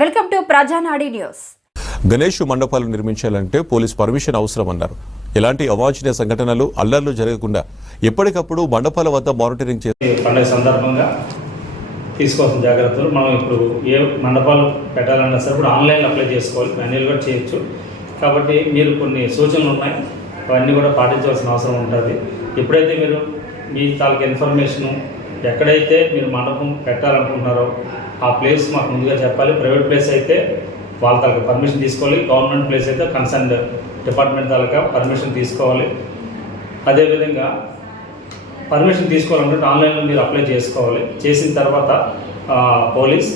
Welcome to ప్రజానాడి news. Ganesh మండపాలు నిర్మించాలంటే police permission అవసరమన్నారు. ఎలాంటి అవాంఛనీయ సంఘటనలు అల్లర్లు జరగకుండా ఎప్పటికప్పుడు మండపాల వద్ద మానిటరింగ్ చేసి పండుగ సందర్భంగా తీసుకోవాల్సిన జాగ్రత్తలు మనం ఇప్పుడు ఏ మండపాలు పెట్టాలన్నా సరే ఇప్పుడు ఆన్లైన్లో అప్లై చేసుకోవాలి, మాన్యువల్ కూడా చేయొచ్చు. కాబట్టి మీరు కొన్ని సూచనలు ఉన్నాయి, అవన్నీ కూడా పాటించవలసిన అవసరం ఉంటుంది. ఎప్పుడైతే మీరు మీ తాలూకు ఇన్ఫర్మేషను ఎక్కడైతే మీరు మండపం పెట్టాలనుకుంటున్నారో ఆ ప్లేస్ మాకు ముందుగా చెప్పాలి. ప్రైవేట్ ప్లేస్ అయితే వాళ్ళ తాలూకా పర్మిషన్ తీసుకోవాలి, గవర్నమెంట్ ప్లేస్ అయితే కన్సర్న్ డిపార్ట్మెంట్ తాలూకా పర్మిషన్ తీసుకోవాలి. అదేవిధంగా పర్మిషన్ తీసుకోవాలంటే ఆన్లైన్లో మీరు అప్లై చేసుకోవాలి. చేసిన తర్వాత police,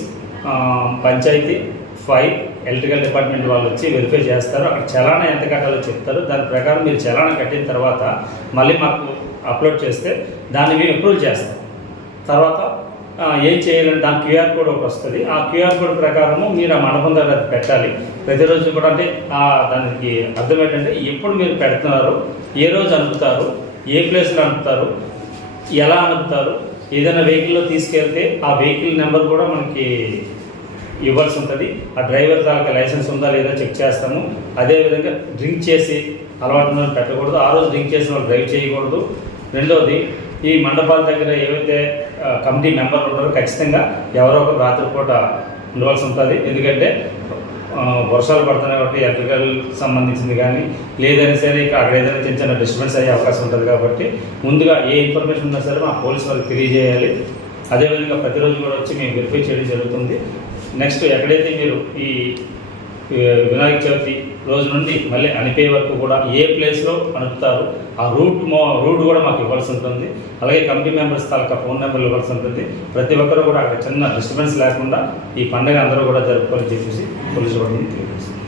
panchayati, fire, electrical department వాళ్ళు వచ్చి వెరిఫై చేస్తారు. అక్కడ చలానా ఎంత కట్టాలో చెప్తారు. దాని ప్రకారం మీరు చలానా కట్టిన తర్వాత మళ్ళీ మాకు అప్లోడ్ చేస్తే దాన్ని మేము అప్రూవ్ చేస్తాం. తర్వాత ఏం చేయాలంటే దాని క్యూఆర్ కోడ్ ఒకటి వస్తుంది. ఆ క్యూఆర్ కోడ్ ప్రకారము మీరు ఆ మండపం దగ్గర పెట్టాలి. ప్రతిరోజు కూడా అంటే దానికి అర్థం ఏంటంటే ఎప్పుడు మీరు పెడుతున్నారు, ఏ రోజు అనుపుతారు, ఏ ప్లేస్లో అనుపుతారు, ఎలా అనుపుతారు, ఏదైనా వెహికల్లో తీసుకెళ్తే ఆ వెహికల్ నెంబర్ కూడా మనకి ఇవ్వాల్సి ఉంటుంది. ఆ డ్రైవర్ తాలూకా లైసెన్స్ ఉందా లేదా చెక్ చేస్తాము. అదేవిధంగా డ్రింక్ చేసి అలవాటు పెట్టకూడదు, ఆ రోజు డ్రింక్ చేసిన వాళ్ళు డ్రైవ్ చేయకూడదు. రెండవది, ఈ మండపాల దగ్గర ఏవైతే కమిటీ మెంబర్లు ఉంటారో ఖచ్చితంగా ఎవరో ఒకరు రాత్రిపూట ఉండవలసి ఉంటుంది. ఎందుకంటే వర్షాలు పడుతున్నాయి కాబట్టి ఎలక్ట్రికల్ సంబంధించింది కానీ లేదని సరే అక్కడ ఏదైనా చిన్న చిన్న డిస్టర్బెన్స్ అయ్యే అవకాశం ఉంటుంది. కాబట్టి ముందుగా ఏ ఇన్ఫర్మేషన్ ఉన్నా సరే మా పోలీసు వాళ్ళకి తెలియజేయాలి. అదేవిధంగా ప్రతిరోజు కూడా వచ్చి మేము వెరిఫై చేయడం జరుగుతుంది. నెక్స్ట్ ఎక్కడైతే మీరు ఈ వినాయక చవితి రోజు నుండి మళ్ళీ అనిపోయే వరకు కూడా ఏ ప్లేస్లో అనుపుతారు ఆ రూట్ కూడా మాకు ఇవ్వాల్సి ఉంటుంది. అలాగే కమిటీ మెంబర్స్ తాలూకా ఫోన్ నెంబర్లు ఇవ్వాల్సి ఉంటుంది. ప్రతి ఒక్కరు కూడా అక్కడ చిన్న డిస్టర్బెన్స్ లేకుండా ఈ పండుగ అందరూ కూడా జరుపుకొని చెప్పేసి పోలీసు వాళ్ళని తెలియజేస్తుంది.